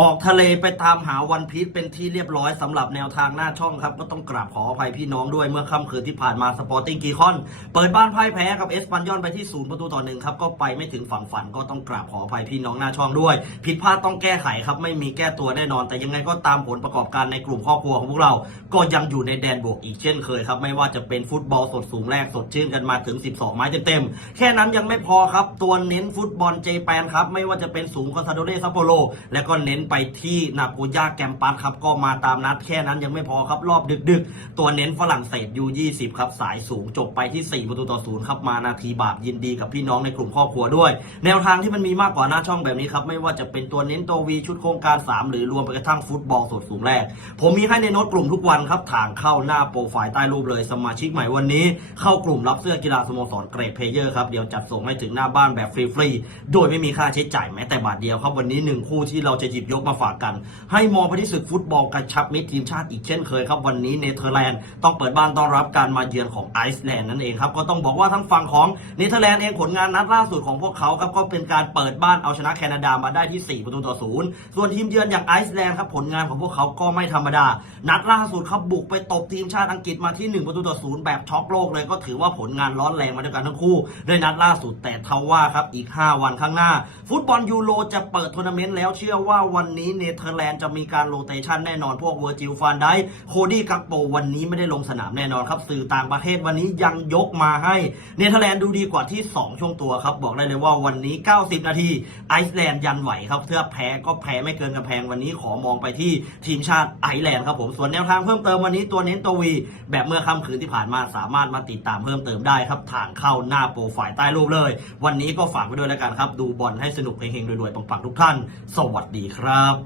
ออกทะเลไปตามหาวันพีชเป็นที่เรียบร้อยสำหรับแนวทางหน้าช่องครับ ก็ต้องกราบขออภัยพี่น้องด้วยเมื่อค่ำคืนที่ผ่านมาสปอร์ติ้งกีคอน เปิดบ้านพ่ายแพ้กับเอสปันยอนไปที่ศูนย์ประตูต่อหนึ่งครับ ก็ไปไม่ถึงฝั่งฝันก็ต้องกราบขออภัยพี่น้องหน้าช่องด้วย ผิดพลาดต้องแก้ไขครับ ไม่มีแก้ตัวแน่นอน แต่ยังไงก็ตามผลประกอบการในกลุ่มครอบครัวของพวกเรา ก็ยังอยู่ในแดนบวกอีกเช่นเคยครับไม่ว่าจะเป็นฟุตบอลสดสูงแรกสดชื่นกันมาถึง 12 ไม้เต็มๆแค่นั้นยังไม่พอครับตัวเน้นฟุตบอลเจแปนครับไม่ว่าจะเป็นสูงคอนซาโดเรซัปโปโรและก็เน้นไปที่นาโกย่าแกมปัสครับก็มาตามนัดแค่นั้นยังไม่พอครับรอบดึก ๆ ตัวเน้นฝรั่งเศสยู20ครับสายสูงจบไปที่ 4 ประตูต่อศูนย์ครับมานาทีบาปยินดีกับพี่น้องในกลุ่มครอบครัวด้วย แนวทางที่มันมีมากกว่าหน้าช่องแบบนี้ครับไม่ว่าจะเป็นตัวเน้นตัววีชุดโครงการ 3 หรือรวมไปกระทั่งฟุตบอลสดสูงแรก ผมมีให้ในโน้ตกลุ่มทุกวันครับทางเข้าหน้าโปรไฟล์ใต้รูปเลยสมาชิกใหม่วันนี้ เข้ากลุ่มรับเสื้อกีฬาสโมสรเกรดเพลเยอร์ครับเดี๋ยวจัดส่งให้ถึงหน้าบ้านแบบฟรีๆโดยไม่มีค่าใช้จ่ายแม้แต่บาทเดียวครับวันนี้หนึ่งคู่ที่เราจะหยิบยกมาฝากกัน ให้มองไปที่ศึกฟุตบอลกระชับมิตรทีมชาติอีกเช่นเคยครับ วันนี้เนเธอร์แลนด์ต้องเปิดบ้านต้อนรับการมาเยือนของไอซ์แลนด์นั่นเองครับ ก็ต้องบอกว่าทั้งฝั่งของเนเธอร์แลนด์เองผลงานนัดล่าสุดของพวกเขาครับก็เป็นการเปิดบ้านเอาชนะแคนาดามาได้ที่ 4 ประตูต่อศูนย์ส่วนทีมเยือนอย่างไอซ์แลนด์ครับผลงานของพวกเขาก็ไม่ธรรมดา นัดล่าสุดครับบุกไปตบทีมชาติอังกฤษมาที่ 1 ประตูต่อศูนย์แบบช็อกโลกเลยก็ถือว่าผลงานร้อนแรงมาด้วยกันทั้งคู่ด้นัดล่าสุดแต่ทว่าครับอีก 5 วันข้างหน้า ฟุตบอลยูโรจะเปิดทัวร์นาเมนต์แล้วเชื่อว่าวันันนี้เนเธอร์แลนด์จะมีการโรเตชันแน่นอนพวกเวอร์จิลฟานไดโคดี้กักโปวันนี้ไม่ได้ลงสนามแน่นอนครับ สื่อต่างประเทศวันนี้ยังยกมาให้เนเธอร์แลนด์ดูดีกว่าที่ 2 ช่วงตัวครับ บอกได้เลยว่าวันนี้ 90 นาทีไอซ์แลนด์ยันไหวครับเพื่อแพ้ก็แพ้ไม่เกินกำแพงวันนี้ขอมองไปที่ทีมชาติไอร์แลนด์ครับผมส่วนแนวทางเพิ่มเติมวันนี้ตัวเน้นตัววีแบบเมื่อค่ำคืนที่ผ่านมาสามารถมาติดตามเพิ่มเติมได้ครับทางเข้าหน้าโปรไฟล์ใต้รูปเลย วันนี้ก็ฝากไว้ด้วยแล้วกันครับ ดูบอลให้สนุกเฮงๆรวยๆปังๆทุกท่าน สวัสดีครับ